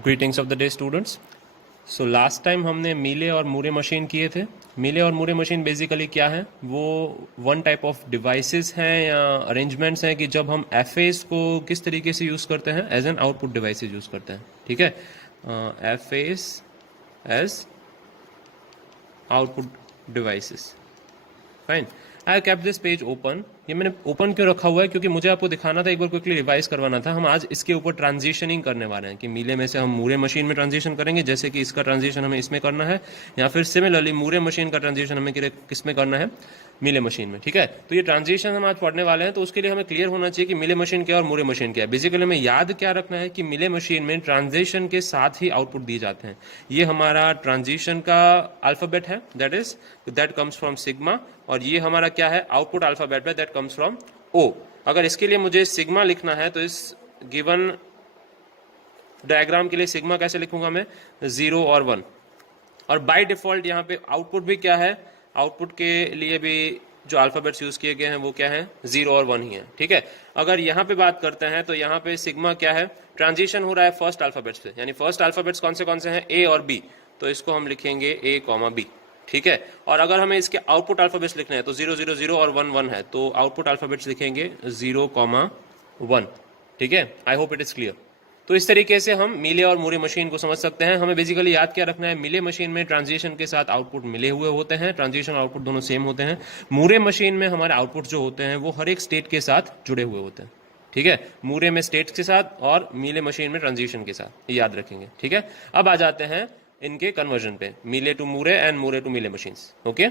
Greetings of the day students. So last time हमने मीले और मूरे मशीन किए थे। मीले और मूरे मशीन बेसिकली क्या है, वो वन टाइप ऑफ डिवाइसेस हैं या अरेंजमेंट्स हैं कि जब हम एफएस को किस तरीके से यूज़ करते हैं, as an output devices use करते हैं। ठीक है, FS as output devices. Fine, I kept this page open. ये मैंने ओपन क्यों रखा हुआ है, क्योंकि मुझे आपको दिखाना था, एक बार क्विकली रिवाइज करवाना था। हम आज इसके ऊपर ट्रांजिशनिंग करने वाले हैं कि मीले में से हम मूरे मशीन में ट्रांजिशन करेंगे, जैसे कि इसका ट्रांजिशन हमें इसमें करना है, या फिर सिमिलरली मूरे मशीन का ट्रांजिशन हमें किस में करना है, मीले मशीन में। ठीक है, तो ये ट्रांजिशन हम आज पढ़ने वाले हैं, तो उसके लिए हमें क्लियर होना चाहिए कि मीले मशीन क्या है और मूरे मशीन क्या है। बेसिकली हमें याद क्या रखना है कि मीले मशीन में ट्रांजिशन के साथ ही आउटपुट दिए जाते हैं। ये हमारा ट्रांजिशन का अल्फाबेट है, दैट कम्स फ्रॉम सिग्मा, और ये हमारा क्या है, आउटपुट अल्फाबेट है, दैट कम्स फ्रॉम ओ। अगर इसके लिए मुझे सिग्मा लिखना है तो इस गिवन डायग्राम के लिए सिग्मा कैसे लिखूंगा मैं, 0 और 1। और बाय डिफॉल्ट यहाँ पे आउटपुट भी क्या है, आउटपुट के लिए भी जो अल्फाबेट्स यूज किए गए हैं वो क्या है, 0 और 1 ही है। ठीक है, अगर यहाँ पे बात करते हैं तो यहाँ पे सिग्मा क्या है, ट्रांजिशन हो रहा है फर्स्ट अल्फाबेट्स पे, यानी फर्स्ट अल्फाबेट्स कौन से हैं, ए और बी, तो इसको हम लिखेंगे ए कॉमा बी। ठीक है, और अगर हमें इसके आउटपुट अल्फाबेट्स लिखने हैं तो 0 0 0 और 1 1 है, तो आउटपुट अल्फाबेट्स लिखेंगे 0 1। ठीक है, I hope it is clear. तो इस तरीके से हम मीले और मूरे मशीन को समझ सकते हैं। हमें बेसिकली याद क्या रखना है, मीले मशीन में ट्रांजिशन के साथ आउटपुट मिले हुए होते हैं, ट्रांजिशन आउटपुट दोनों सेम होते हैं। मूरे मशीन में हमारे आउटपुट जो होते हैं वो हर एक स्टेट के साथ जुड़े हुए होते हैं। ठीक है, मूरे में स्टेट्स के साथ और मीले मशीन में ट्रांजिशन के साथ, ये याद रखेंगे। ठीक है, अब आ जाते हैं इनके कन्वर्जन पे, Mealy to Moore and Moore to Mealy machines. Okay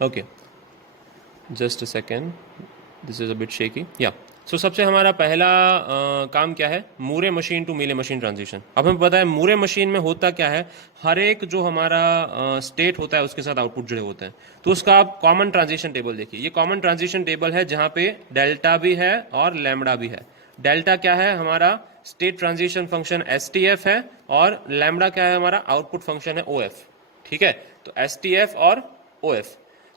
okay, just a second, this is a bit shaky. Yeah so सबसे हमारा पहला काम क्या है, Moore machine to Mealy machine transition. अब हमें पता है मूरे मशीन में होता क्या है, हर एक जो हमारा स्टेट होता है उसके साथ आउटपुट जुड़े होते हैं। तो उसका आप कॉमन ट्रांजिशन टेबल देखिए, ये कॉमन ट्रांजिशन टेबल है जहां पे डेल्टा भी है और लैम्बडा भी है। डेल्टा क्या है, हमारा स्टेट ट्रांजिशन फंक्शन STF है, और लैम्बडा क्या है, हमारा आउटपुट फंक्शन है OF। ठीक है, तो STF और OF।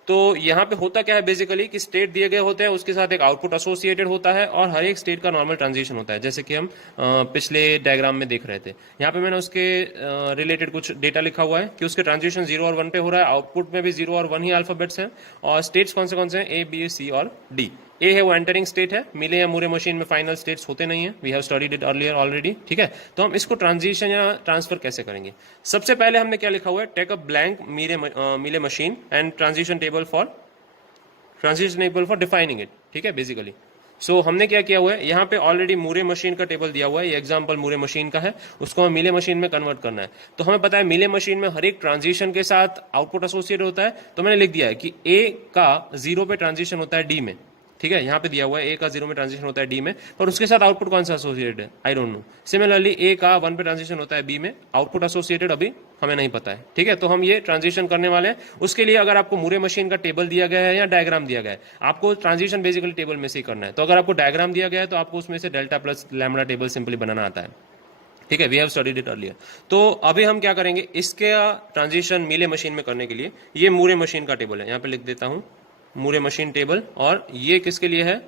तो यहाँ पे होता क्या है बेसिकली कि स्टेट दिए गए होते हैं, उसके साथ एक आउटपुट एसोसिएटेड होता है, और हर एक स्टेट का नॉर्मल ट्रांजिशन होता है, जैसे कि हम पिछले डायग्राम में देख रहे थे। यहाँ पे मैंने उसके रिलेटेड कुछ डेटा लिखा हुआ है कि उसके ट्रांजिशन 0 और 1 पे हो रहा है, आउटपुट में भी 0 और 1 ही अल्फाबेट्स हैं, और स्टेट्स कौन से हैं, A B C और D। ए है वो एंटरिंग स्टेट है, मीले या मूरे मशीन में फाइनल स्टेट्स होते नहीं है, we have studied it earlier already. ठीक है, तो हम इसको ट्रांजिशन या ट्रांसफर कैसे करेंगे। सबसे पहले हमने क्या लिखा हुआ है, take a blank Mealy machine and transition table for defining it. ठीक है, बेसिकली सो हमने क्या किया हुआ है, यहाँ पे ऑलरेडी मूरे मशीन का टेबल दिया हुआ है, ये एग्जांपल मूरे मशीन का है, उसको हमें मीले मशीन में कन्वर्ट करना है। तो हमें पता है मीले मशीन में हर एक ट्रांजिशन के साथ आउटपुट एसोसिएट होता है, तो मैंने लिख दिया है कि ए का 0 पे ट्रांजिशन होता है डी में। ठीक है, यहाँ पे दिया हुआ है ए का 0 में ट्रांजिशन होता है डी में, पर उसके साथ आउटपुट कौन सा एसोसिएटेड है, आई डोंट नो। सिमिलरली ए का 1 पे ट्रांजिशन होता है बी में, आउटपुट एसोसिएटेड अभी हमें नहीं पता है। ठीक है, तो हम ये ट्रांजिशन करने वाले हैं। उसके लिए अगर आपको मूरे मशीन का टेबल दिया गया है या डायग्राम दिया गया है, आपको ट्रांजिशन बेसिकली टेबल में से ही करना है। तो अगर आपको डायग्राम दिया गया है तो आपको उसमें से delta plus lambda table simply बनाना आता है। ठीक है, we have studied it earlier. तो अभी हम क्या करेंगे, इसके ट्रांजिशन मीले मशीन में करने के लिए ये मूरे मशीन का टेबल है, यहाँ पे लिख देता हूं मूरे मशीन टेबल, और ये किसके लिए है,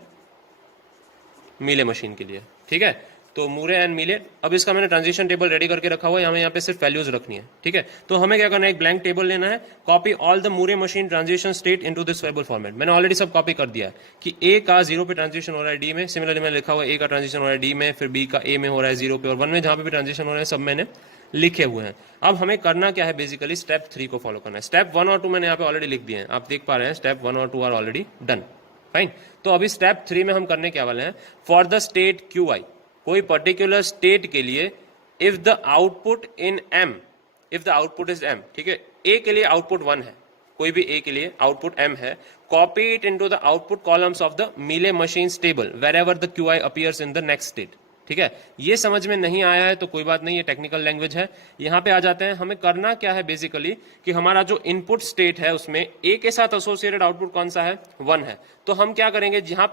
मीले मशीन के लिए। ठीक है, तो मूरे एंड मीले। अब इसका मैंने ट्रांजिशन टेबल रेडी करके रखा हुआ है, हमें यहाँ पे सिर्फ वैल्यूज रखनी है। ठीक है, तो हमें क्या करना है, एक ब्लैंक टेबल लेना है, copy all the Moore machine transition state into this table format. मैंने ऑलरेडी सब कॉपी कर दिया है कि ए का 0 पे ट्रांजिशन हो रहा है डी में, सिमिलरली मैंने लिखा हुआ है ए का ट्रांजिशन हो रहा है डी में, फिर बी का ए में हो रहा है 0 पे, और 1 में जहां पे भी ट्रांजिशन हो रहा है सब मैंने लिखे हुए हैं। अब हमें करना क्या है, बेसिकली स्टेप 3 को फॉलो करना है। स्टेप 1 और 2 मैंने यहाँ पे ऑलरेडी लिख दिए हैं, आप देख पा रहे हैं, स्टेप 1 और 2 आर ऑलरेडी डन। फाइन, तो अभी स्टेप 3 में हम करने क्या वाले हैं, फॉर द स्टेट QI, कोई पर्टिकुलर स्टेट के लिए, if the output in M, if the output is M। ठीक है, A के लिए आउटपुट 1 है, कोई भी A के लिए आउटपुट M है, copy it into the output columns of the Mealy machines table wherever the QI appears in the next state. ठीक है, ये समझ में नहीं आया है तो कोई बात नहीं, ये टेक्निकल लैंग्वेज है। यहाँ पे आ जाते हैं, हमें करना क्या है बेसिकली कि हमारा जो इनपुट स्टेट है उसमें ए के साथ एसोसिएटेड आउटपुट कौन सा है, 1 है। तो हम क्या करेंगे, जहां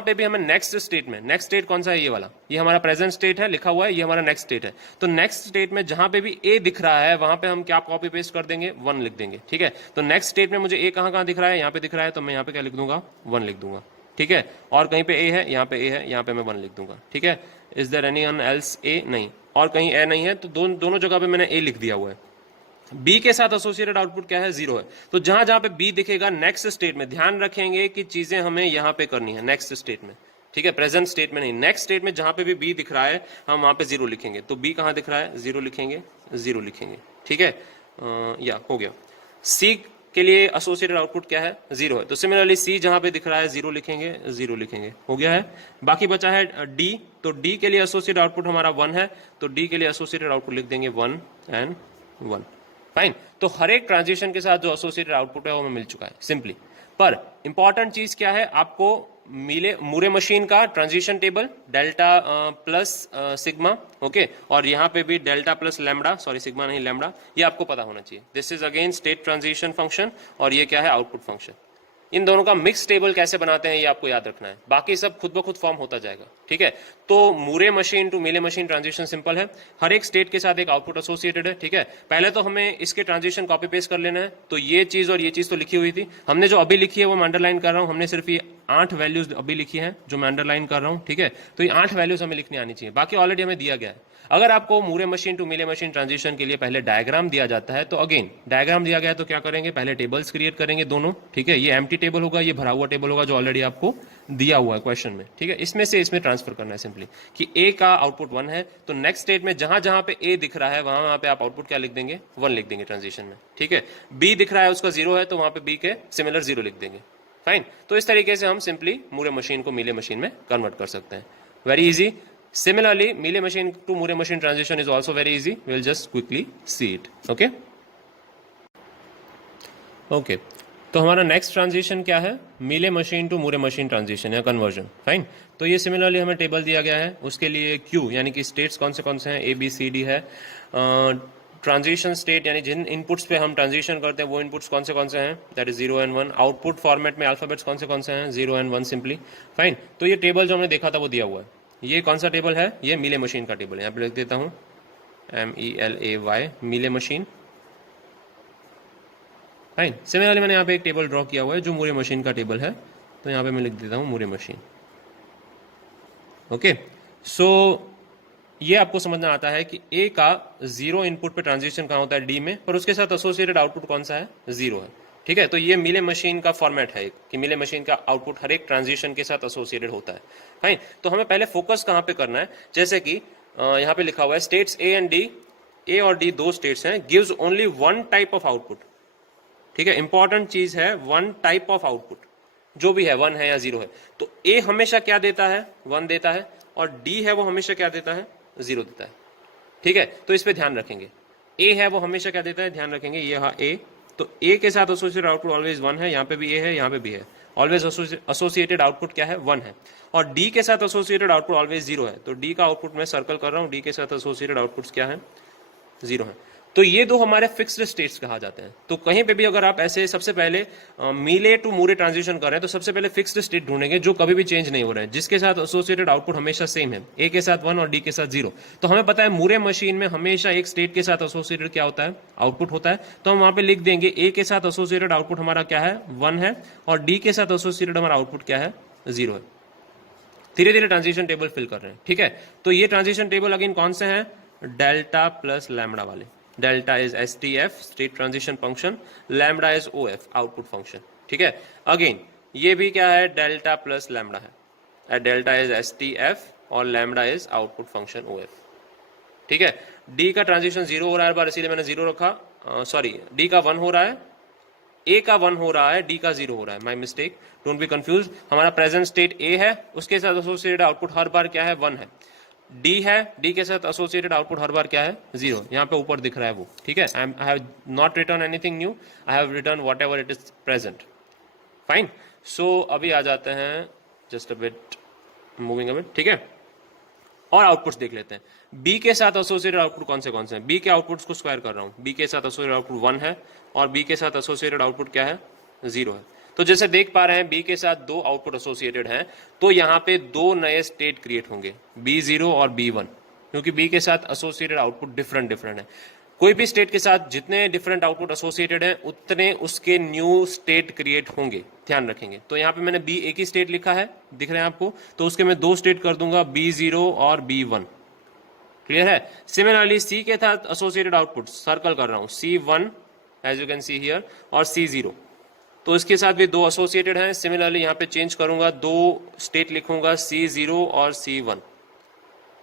पे भी हमें नेक्स्ट स्टेट कौन सा है, ये वाला, ये हमारा प्रेजेंट स्टेट है, लिखा हुआ है, ये हमारा नेक्स्ट स्टेट है। तो नेक्स्ट स्टेट में जहां पे भी ए दिख रहा है वहां पे हम क्या कॉपी पेस्ट कर देंगे, 1 लिख देंगे। ठीक है, तो नेक्स्ट स्टेट में मुझे ए कहां दिख रहा है, यहाँ पे दिख रहा है, तो मैं यहाँ पे क्या लिख दूंगा, 1 लिख दूंगा। ठीक है, और कहीं पे ए है, यहाँ पे ए है, यहाँ पे मैं 1 लिख दूंगा, ठीक है। Is there anyone else eh, नहीं, और कहीं ए नहीं है, तो दोनों जगह पे मैंने ए लिख दिया हुआ है। बी के साथ एसोसिएटेड आउटपुट क्या है, 0 है। तो जहां जहां पे बी दिखेगा नेक्स्ट स्टेट में, ध्यान रखेंगे कि चीजें हमें यहां पे करनी है नेक्स्ट स्टेट में, ठीक है, प्रेजेंट स्टेट में नहीं, नेक्स्ट स्टेट में जहां पे भी बी दिख रहा है हम वहां पे 0 लिखेंगे। तो बी कहां दिख रहा है, 0 लिखेंगे, 0 लिखेंगे, ठीक है। या हो गया। सी के लिए एसोसिएटेड आउटपुट क्या है, 0 है। तो सिमिलरली सी जहां पे दिख रहा है 0 लिखेंगे, 0 लिखेंगे, हो गया है। बाकी बचा है डी, तो डी के लिए एसोसिएटेड आउटपुट हमारा 1 है, तो डी के लिए एसोसिएटेड आउटपुट लिख देंगे 1 एंड 1। फाइन। तो हर एक ट्रांजिशन के साथ जो एसोसिएटेड आउटपुट है वो हमें मिल चुका है सिंपली। पर इंपॉर्टेंट चीज क्या है, आपको मूरे मशीन का transition table delta plus sigma, okay, और यहाँ पे भी delta plus lambda, sorry sigma नहीं लैम्बडा, ये आपको पता होना चाहिए। This is again state transition function, और ये क्या है, आउटपुट फंक्शन। इन दोनों का मिक्स टेबल कैसे बनाते हैं ये आपको याद रखना है, बाकी सब खुद ब खुद फॉर्म होता जाएगा, ठीक है। तो Moore machine to Mealy machine transition simple है, हर एक स्टेट के साथ एक आउटपुट एसोसिएटेड है, ठीक है। पहले तो हमें इसके ट्रांजिशन कॉपी पेस्ट कर लेना है। तो ये चीज और ये चीज तो लिखी हुई थी, हमने जो अभी लिखी है वो मैं अंडरलाइन कर रहा हूं, हमने सिर्फ ये 8 वैल्यूज अभी लिखी है जो मैं अंडरलाइन कर रहा हूं, ठीक है। तो ये 8 वैल्यूज हमें लिखनी आनी चाहिए, बाकी ऑलरेडी हमें दिया गया है। अगर आपको Moore machine to Mealy machine transition के लिए पहले डायग्राम दिया जाता है, तो अगेन डायग्राम दिया गया है तो क्या करेंगे, पहले टेबल्स क्रिएट करेंगे दोनों, ठीक है। ये एम्प्टी टेबल होगा, ये भरा हुआ टेबल होगा जो ऑलरेडी आपको दिया हुआ है क्वेश्चन में, ठीक है। इसमें से इसमें ट्रांसफर करना है सिंपली कि ए का आउटपुट 1 है, तो नेक्स्ट स्टेट में जहां जहां पे ए दिख रहा है वहां पे आप आउटपुट क्या लिख देंगे, 1 लिख देंगे ट्रांजिशन में, ठीक है। बी दिख रहा है उसका 0 है, तो वहां पे बी के सिमिलर 0 लिख देंगे। फाइन। तो इस तरीके से हम सिंपली मूरे मशीन को मीले मशीन में कन्वर्ट कर सकते हैं, very easy. Similarly, Mealy machine to Moore machine transition is also very easy. We'll just quickly see it. Okay? Okay. तो हमारा नेक्स्ट ट्रांजिशन क्या है, Mealy machine to Moore machine transition या conversion. Fine. तो ये सिमिलरली हमें table दिया गया है, उसके लिए क्यू यानी कि स्टेट्स कौन से हैं, ए बी सी डी है। ट्रांजिशन स्टेट यानी जिन इनपुट्स पे हम ट्रांजिशन करते हैं वो इनपुट्स कौन से हैं, that is 0 and 1। Output format में अल्फाबेट्स कौन से हैं, 0 एंड 1 सिंपली। फाइन। तो ये टेबल जो हमने देखा था वो दिया हुआ है। ये कौन सा टेबल है, ये मीले मशीन का टेबल है, यहाँ पे लिख देता हूं MELAY, Mealy machine. Fine. Similarly मैंने यहाँ पे एक टेबल ड्रॉ किया हुआ है जो मूरे मशीन का टेबल है, तो यहाँ पे मैं लिख देता हूं मूरे मशीन। ओके। सो ये आपको समझना आता है कि ए का 0 इनपुट पे ट्रांजिशन कहाँ होता है, डी में, पर उसके साथ एसोसिएटेड आउटपुट कौन सा है, 0 है, ठीक है। तो ये मीले मशीन का फॉर्मेट है कि मीले मशीन का आउटपुट हर एक ट्रांजिशन के साथ एसोसिएटेड होता है। फाइन। तो हमें पहले फोकस कहाँ पे करना है, जैसे कि यहाँ पे लिखा हुआ है स्टेट्स ए एंड डी, ए और डी दो स्टेट्स हैं, gives only 1 type of output, ठीक है। इंपॉर्टेंट चीज है 1 टाइप ऑफ आउटपुट, जो भी है 1 है या 0 है। तो ए हमेशा क्या देता है, 1 देता है, और डी है वो हमेशा क्या देता है, 0 देता है, ठीक है। तो इस पे ध्यान रखेंगे, ए है वो हमेशा क्या देता है, ध्यान रखेंगे, ये है ए, तो ए के साथ एसोसिएटेड आउटपुट ऑलवेज 1 है, यहाँ पे भी ए है, यहाँ पे भी है, ऑलवेज एसोसिएटेड आउटपुट क्या है, 1 है। और डी के साथ एसोसिएटेड आउटपुट ऑलवेज 0 है, तो डी का आउटपुट मैं सर्कल कर रहा हूँ, डी के साथ एसोसिएटेड आउटपुट्स क्या है, 0 है। तो ये दो हमारे फिक्स्ड स्टेट्स कहा जाते हैं। तो कहीं पे भी अगर आप ऐसे सबसे पहले मीले टू मूरे ट्रांजिशन कर रहे हैं तो सबसे पहले फिक्स्ड स्टेट ढूंढेंगे जो कभी भी चेंज नहीं हो रहा है, जिसके साथ एसोसिएटेड आउटपुट हमेशा सेम है, ए के साथ 1 और डी के साथ 0। तो हमें पता है मूरे मशीन में हमेशा एक स्टेट के साथ एसोसिएटेड क्या होता है, आउटपुट होता है। तो हम वहां पे लिख देंगे ए के साथ एसोसिएटेड आउटपुट हमारा क्या है, 1 है, और डी के साथ एसोसिएटेड हमारा आउटपुट क्या है, 0 है। धीरे धीरे ट्रांजिशन टेबल फिल कर रहे हैं, ठीक है। तो ये ट्रांजिशन टेबल अगेन कौन से हैं, डेल्टा प्लस लैम्बडा वाले। Delta is STF state transition function, lambda is OF output function, ठीक है। अगेन ये भी क्या है, डेल्टा प्लस लैम्बडा है, डेल्टा इज STF और lambda is output function OF, ठीक है। डी का ट्रांजिशन 0 हो रहा है बार, इसीलिए मैंने 0 रखा, सॉरी डी का 1 हो रहा है, ए का 1 हो रहा है, डी का 0 हो रहा है, my mistake, don't be confuse. हमारा प्रेजेंट स्टेट ए है, उसके साथ एसोसिएटेड आउटपुट हर बार क्या है, 1 है। डी है, डी के साथ एसोसिएटेड आउटपुट हर बार क्या है, 0। यहाँ पे ऊपर दिख रहा है वो, ठीक है। I have not return anything new, I have return whatever it is present. Fine. So अभी आ जाते हैं, just a bit moving a bit, ठीक है। और आउटपुट्स देख लेते हैं। बी के साथ एसोसिएटेड आउटपुट कौन से हैं, बी के आउटपुट्स को स्क्वायर कर रहा हूँ। बी के साथ एसोसिएटेड आउटपुट 1 है, और बी के साथ एसोसिएटेड आउटपुट क्या है, 0 है। तो जैसे देख पा रहे हैं बी के साथ 2 आउटपुट एसोसिएटेड हैं, तो यहाँ पे 2 नए स्टेट क्रिएट होंगे, B0 और B1, क्योंकि बी के साथ एसोसिएटेड आउटपुट डिफरेंट है। कोई भी स्टेट के साथ जितने डिफरेंट आउटपुट एसोसिएटेड हैं उतने उसके न्यू स्टेट क्रिएट होंगे, ध्यान रखेंगे। तो यहाँ पे मैंने बी एक ही स्टेट लिखा है, दिख रहे हैं आपको, तो उसके मैं 2 स्टेट कर दूंगा, B0 और B1। क्लियर है। सिमिलरली सी के साथ एसोसिएटेड आउटपुट सर्कल कर रहा हूं, C1 as you can see here और C0, तो इसके साथ भी 2 एसोसिएटेड हैं। सिमिलरली यहाँ पे चेंज करूंगा, 2 स्टेट लिखूंगा, C0 और C1।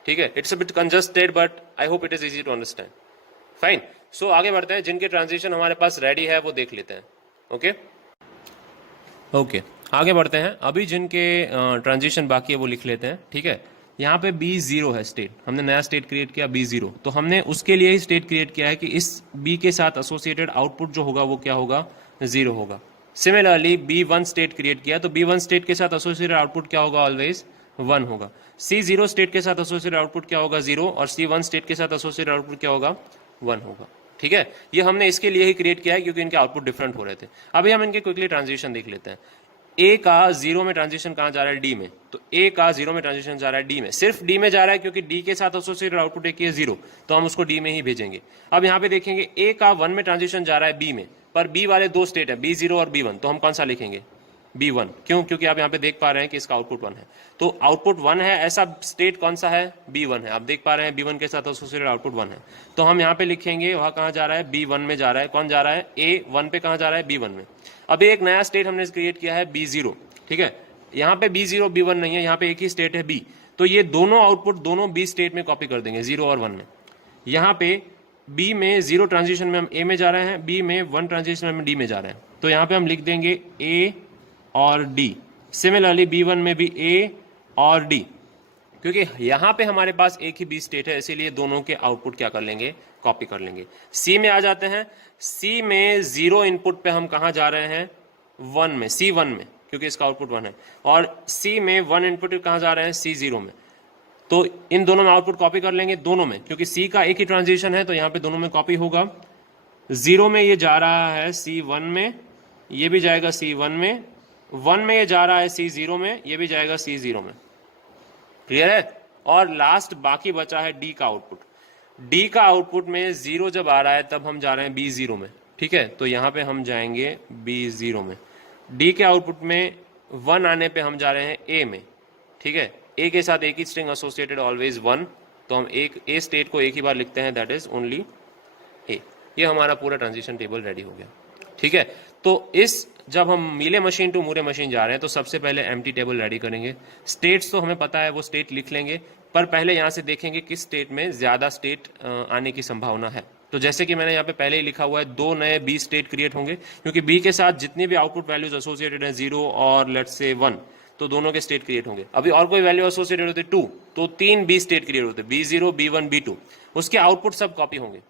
ठीक है, it's a bit congested but I hope it is easy to understand. Fine, so आगे बढ़ते हैं, जिनके ट्रांजिशन हमारे पास रेडी है वो देख लेते हैं। ओके ओके, आगे बढ़ते हैं। अभी जिनके ट्रांजिशन बाकी है वो लिख लेते हैं। ठीक है, यहाँ पे B0 है स्टेट, हमने नया स्टेट क्रिएट किया B0, तो हमने उसके लिए ही स्टेट क्रिएट किया है कि इस B के साथ एसोसिएटेड आउटपुट जो होगा वो क्या होगा, 0 होगा। सिमिलरली B1 स्टेट क्रिएट किया, तो B1 स्टेट के साथ एसोसिएटेड आउटपुट क्या होगा, ऑलवेज 1 होगा। C0 स्टेट के साथ एसोसिएटेड आउटपुट क्या होगा, 0, और C1 स्टेट के साथ एसोसिएटेड आउटपुट क्या होगा, 1 होगा। ठीक है, ये हमने इसके लिए ही क्रिएट किया है क्योंकि इनके आउटपुट डिफरेंट हो रहे थे। अभी हम इनके क्विकली ट्रांजिशन देख लेते हैं। ए का 0 में ट्रांजिशन कहाँ जा रहा है, डी में, तो ए का 0 में ट्रांजिशन जा रहा है डी में, सिर्फ डी में जा रहा है क्योंकि डी के साथ एसोसिएटेड आउटपुट एक है 0, तो हम उसको डी में ही भेजेंगे। अब यहाँ पे देखेंगे ए का 1 में ट्रांजिशन जा रहा है बी में, पर बी वाले 2 स्टेट है, B0 और B1, तो हम कौन सा लिखेंगे, B1। क्यों, क्योंकि आप यहाँ पे देख पा रहे हैं कि इसका आउटपुट 1 है, तो आउटपुट 1 है, ऐसा स्टेट कौन सा है, B1 है। आप देख पा रहे हैं B1 के साथ एसोसिएटेड आउटपुट 1 है, तो हम यहाँ पे लिखेंगे वहां कहाँ जा रहा है, B1 में जा रहा है। कौन जा रहा है, A1 पे कहाँ जा रहा है, B1 में। अभी एक नया स्टेट हमने क्रिएट किया है B0। ठीक है, यहाँ पे B0 B1 नहीं है, यहाँ पे एक ही स्टेट है B, तो ये दोनों आउटपुट दोनों B स्टेट में कॉपी कर देंगे, 0 और 1 में। यहाँ पे B में 0 ट्रांजिशन में हम A में जा रहे हैं, B में 1 ट्रांजिशन में हम D में जा रहे हैं, तो यहाँ पे हम लिख देंगे A और D। सिमिलरली B1 में भी A और D, क्योंकि यहाँ पे हमारे पास एक ही B स्टेट है, इसीलिए दोनों के आउटपुट क्या कर लेंगे, कॉपी कर लेंगे। C में आ जाते हैं। C में 0 इनपुट पे हम कहाँ जा रहे हैं, 1 में, C1 में, क्योंकि इसका आउटपुट 1 है, और C में 1 इनपुट कहाँ जा रहे हैं, C0 में, तो इन दोनों में आउटपुट कॉपी कर लेंगे, दोनों में, क्योंकि C का एक ही ट्रांजिशन है तो यहाँ पे दोनों में कॉपी होगा। 0 में ये जा रहा है C1 में, ये भी जाएगा C1 में, 1 में ये जा रहा है C0 में, ये भी जाएगा C0 में। क्लियर है। और लास्ट बाकी बचा है D का आउटपुट। D का आउटपुट में 0 जब आ रहा है तब हम जा रहे हैं B0 में। ठीक है, तो यहाँ पे हम जाएंगे B0 में। D के आउटपुट में 1 आने पे हम जा रहे हैं A में। ठीक है, A के साथ एक ही स्ट्रिंग एसोसिएटेड ऑलवेज 1, तो हम एक A स्टेट को एक ही बार लिखते हैं, दैट इज ओनली A। ये हमारा पूरा ट्रांजिशन टेबल रेडी हो गया। ठीक है, तो इस जब हम मीले मशीन टू मूरे मशीन जा रहे हैं तो सबसे पहले एम्प्टी टेबल रेडी करेंगे। स्टेट्स तो हमें पता है, वो स्टेट लिख लेंगे, पर पहले यहाँ से देखेंगे किस स्टेट में ज्यादा स्टेट आने की संभावना है। तो जैसे कि मैंने यहाँ पे पहले ही लिखा हुआ है, 2 नए B स्टेट क्रिएट होंगे, क्योंकि B के साथ जितनी भी आउटपुट वैल्यूज एसोसिएटेड है 0 और लेट्स से 1, तो दोनों के स्टेट क्रिएट होंगे। अभी और कोई वैल्यू एसोसिएटेड होते 2, तो 3 B स्टेट क्रिएट होते, B0 B1 B2, उसके आउटपुट सब कॉपी होंगे,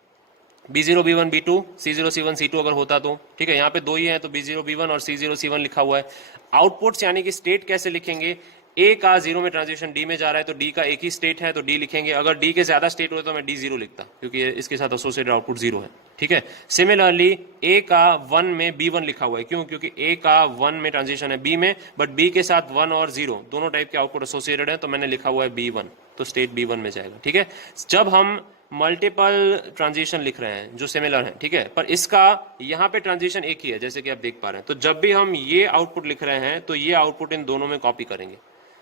B0 B1 B2, C0 C1 C2 अगर होता तो। ठीक है, यहाँ पे 2 ही है तो B0 B1 और C0 C1 लिखा हुआ है। आउटपुट्स यानी कि स्टेट कैसे लिखेंगे, A का 0 में ट्रांजिशन D में जा रहा है तो D का एक ही स्टेट है तो D लिखेंगे। अगर D के ज्यादा स्टेट होते तो मैं D0 लिखता, क्योंकि इसके साथ एसोसिएटेड आउटपुट 0 है। ठीक है, सिमिलरली A का 1 में B1 लिखा हुआ है, क्यों, क्योंकि A का 1 में ट्रांजिशन है B में, बट B के साथ 1 और 0 दोनों टाइप के आउटपुट एसोसिएटेड है, तो मैंने लिखा हुआ है B1, तो स्टेट B1 में जाएगा। ठीक है, जब हम मल्टीपल ट्रांजिशन लिख रहे हैं जो सिमिलर है, ठीक है, पर इसका यहाँ पे ट्रांजिशन एक ही है, जैसे कि आप देख पा रहे हैं, तो जब भी हम ये आउटपुट लिख रहे हैं तो ये आउटपुट इन दोनों में कॉपी करेंगे।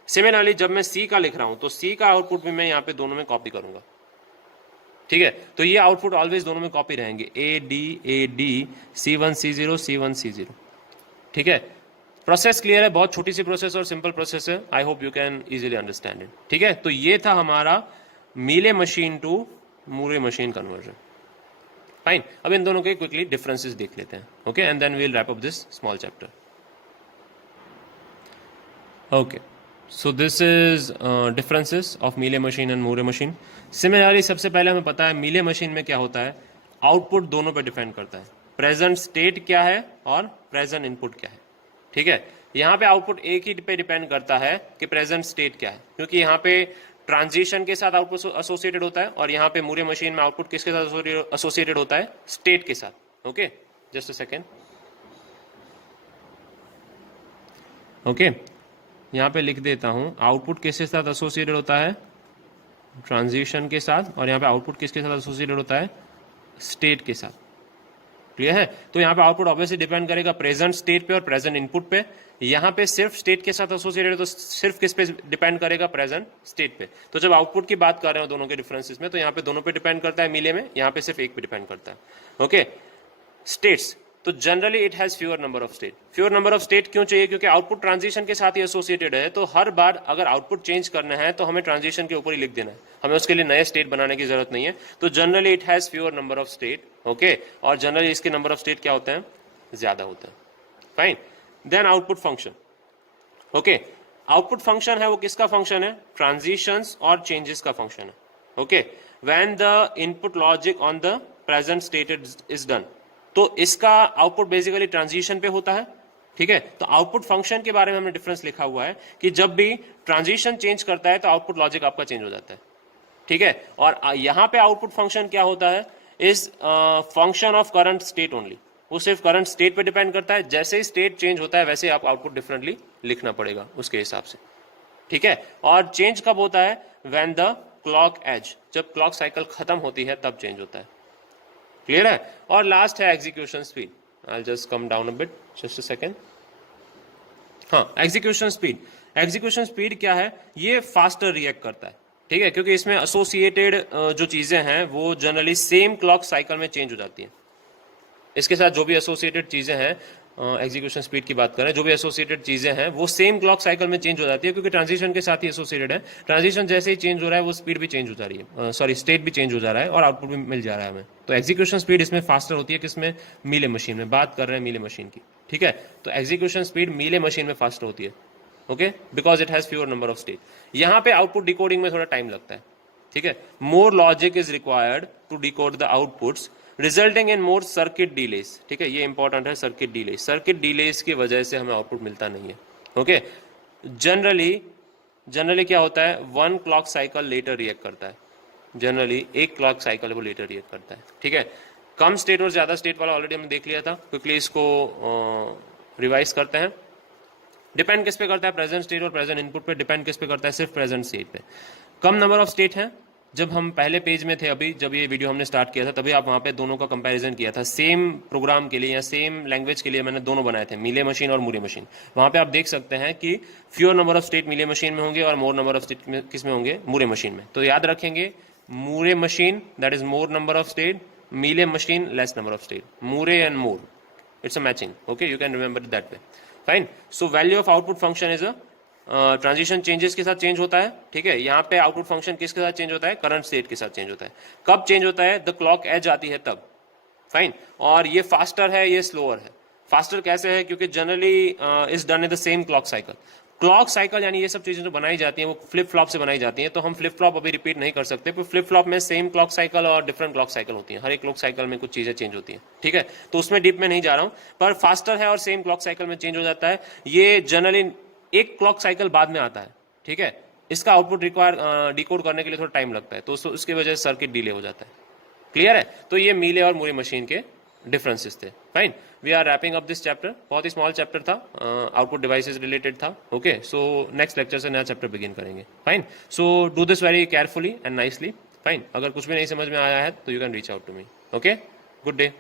सिमिलरली जब मैं C का लिख रहा हूं तो C का आउटपुट भी मैं यहाँ पे दोनों में कॉपी करूंगा। ठीक है, तो ये आउटपुट ऑलवेज दोनों में कॉपी रहेंगे, A D C1 C0 C1 C0। ठीक है, प्रोसेस क्लियर है, बहुत छोटी सी प्रोसेस और सिंपल प्रोसेस है, I hope you can easily understand it. ठीक है, तो ये था हमारा Mealy machine to Moore machine conversion. Fine, अब इन दोनों के क्विकली डिफरेंसेस देख लेते हैं। Okay, and then we will wrap up this small chapter. Okay, so this is differences of Mealy machine and Moore machine. Similarly सबसे पहले हमें पता है मीले मशीन में क्या होता है, आउटपुट दोनों पे डिपेंड करता है, प्रेजेंट स्टेट क्या है और प्रेजेंट इनपुट क्या है। ठीक है, यहाँ पे आउटपुट एक ही पे डिपेंड करता है कि प्रेजेंट स्टेट क्या है, क्योंकि यहाँ पे ट्रांजिशन के साथ आउटपुट एसोसिएटेड होता है और यहाँ पे मूरे मशीन में आउटपुट किसके साथ एसोसिएटेड होता है, स्टेट के साथ। Okay, just a second. Okay, यहाँ पे लिख देता हूं, आउटपुट किसके साथ एसोसिएटेड होता है, ट्रांजिशन के साथ, और यहाँ पे आउटपुट किसके साथ एसोसिएटेड होता है, स्टेट के साथ। क्लियर है? तो यहाँ पे आउटपुट ऑब्वियसली डिपेंड करेगा प्रेजेंट स्टेट पे और प्रेजेंट इनपुट पे। यहाँ पे सिर्फ स्टेट के साथ एसोसिएटेड है तो सिर्फ किस पे डिपेंड करेगा? प्रेजेंट स्टेट पे। तो जब आउटपुट की बात कर रहे हो दोनों के डिफरेंसेस में, तो यहाँ पे दोनों पे डिपेंड करता है मीले में, यहाँ पे सिर्फ एक पे डिपेंड करता है। ओके, स्टेट्स, तो generally it has fewer number of state. Fewer number of state क्यों चाहिए? क्योंकि आउटपुट ट्रांजिशन के साथ ही एसोसिएटेड है, तो हर बार अगर आउटपुट चेंज करना है तो हमें ट्रांजिशन के ऊपर ही लिख देना है, हमें उसके लिए नए स्टेट बनाने की जरूरत नहीं है। तो generally it has fewer number of state. Okay, और जनरली इसके नंबर ऑफ स्टेट क्या होते हैं? ज्यादा होते हैं। Fine, then output function. Okay, output function है वो किसका फंक्शन है? ट्रांजिशंस और चेंजेस का फंक्शन है। Okay, when the input logic on the present state is done, तो इसका आउटपुट बेसिकली ट्रांजिशन पे होता है। ठीक है, तो आउटपुट फंक्शन के बारे में हमने डिफरेंस लिखा हुआ है कि जब भी ट्रांजिशन चेंज करता है तो आउटपुट लॉजिक आपका चेंज हो जाता है। ठीक है, और यहां पे आउटपुट फंक्शन क्या होता है? Is function of current state only, वो सिर्फ करंट स्टेट पे डिपेंड करता है। जैसे ही स्टेट चेंज होता है वैसे ही आप आउटपुट डिफरेंटली लिखना पड़ेगा उसके हिसाब से। ठीक है, और चेंज कब होता है? व्हेन द क्लॉक एज, जब क्लॉक साइकिल खत्म होती है तब चेंज होता है। क्लियर है? और लास्ट है execution speed. I just come down a bit, just a second. हाँ, एग्जीक्यूशन स्पीड। एग्जीक्यूशन स्पीड क्या है? ये फास्टर रिएक्ट करता है। ठीक है, क्योंकि इसमें एसोसिएटेड जो चीजें हैं वो जनरली सेम क्लॉक साइकिल में चेंज हो जाती हैं। इसके साथ जो भी एसोसिएटेड चीजें हैं, एग्जीक्यूशन स्पीड की बात करें, जो भी एसोसिएटेड चीजें हैं वो सेम क्लॉक साइकिल में चेंज हो जाती है, क्योंकि ट्रांजिशन के साथ ही एसोसिएटेड है। ट्रांजिशन जैसे ही चेंज हो रहा है वो स्पीड भी चेंज हो जा रही है, सॉरी स्टेट भी चेंज हो जा रहा है और आउटपुट भी मिल जा रहा है हमें। तो एग्जीक्यूशन स्पीड इसमें फास्टर होती है। किसमें? मीले मशीन में। बात कर रहे हैं मीले मशीन की। ठीक है, तो एग्जीक्यूशन स्पीड मीले मशीन में फास्ट होती है। Okay, because it has fewer number of state. यहाँ पे आउटपुट डिकोडिंग में थोड़ा टाइम लगता है। ठीक है, more logic is required to decode the outputs resulting in more circuit delays. ठीक है, ये इंपॉर्टेंट है, सर्किट डिले। सर्किट डिलेस की वजह से हमें आउटपुट मिलता नहीं है। ओके, जनरली क्या होता है? One clock cycle later react करता है। जनरली एक क्लॉक साइकिल वो लेटर रिएक्ट करता है। ठीक है, कम स्टेट और ज्यादा स्टेट वाला ऑलरेडी हमने देख लिया था, क्विकली इसको रिवाइज करते हैं। डिपेंड किस पे करता है? प्रेजेंट स्टेट और प्रेजेंट इनपुट पे। डिपेंड किस पे करता है? सिर्फ प्रेजेंट स्टेट पे। कम नंबर ऑफ स्टेट है। जब हम पहले पेज में थे, अभी जब ये वीडियो हमने स्टार्ट किया था, तभी आप वहां पे दोनों का कंपैरिजन किया था। सेम प्रोग्राम के लिए या सेम लैंग्वेज के लिए मैंने दोनों बनाए थे, मीले मशीन और मूरे मशीन। वहां पे आप देख सकते हैं कि fewer number of state Mealy machine में होंगे और मोर नंबर ऑफ स्टेट किस में होंगे? मूरे मशीन में। तो याद रखेंगे, Moore machine that is more number of state, Mealy machine less number of state. Moore and more, it's a matching. Okay, you can remember that way. Fine, so value of output function is a transition changes के साथ change होता है। ठीक है, यहाँ पे output function किसके साथ चेंज होता है? करंट स्टेट के साथ चेंज होता है। कब चेंज होता है? द क्लॉक एज आती है तब। फाइन, और ये फास्टर है, ये स्लोअर है। फास्टर कैसे है? क्योंकि generally is done in the same clock cycle. Clock cycle यानी ये सब चीजें जो बनाई जाती हैं वो फ्लिप फ्लॉप से बनाई जाती हैं, तो हम फ्लिप फ्लॉप अभी रिपीट नहीं कर सकते। पर फ्लिप फ्लॉप में सेम क्लॉक साइकिल और डिफरेंट क्लॉक साइकिल होती है। हर एक क्लॉक साइकिल में कुछ चीजें चेंज होती हैं। ठीक है, तो उसमें डीप में नहीं जा रहा हूं, पर फास्टर है और सेम क्लॉक साइकिल में चेंज हो जाता है। ये जनरली एक क्लॉक साइकिल बाद में आता है। ठीक है, इसका आउटपुट डिकोड करने के लिए थोड़ा टाइम लगता है, तो उसकी वजह से सर्किट डिले हो जाता है। क्लियर है? तो ये मीले और मूरे मशीन के डिफरेंसेस थे। Fine, we are wrapping up this chapter. बहुत ही स्मॉल चैप्टर था, आउटपुट डिवाइसेस रिलेटेड था। ओके, सो नेक्स्ट लेक्चर से नया चैप्टर बिगिन करेंगे। Fine, so do this very carefully and nicely. Fine, अगर कुछ भी नहीं समझ में आया है तो you can reach out to me. Okay, good day.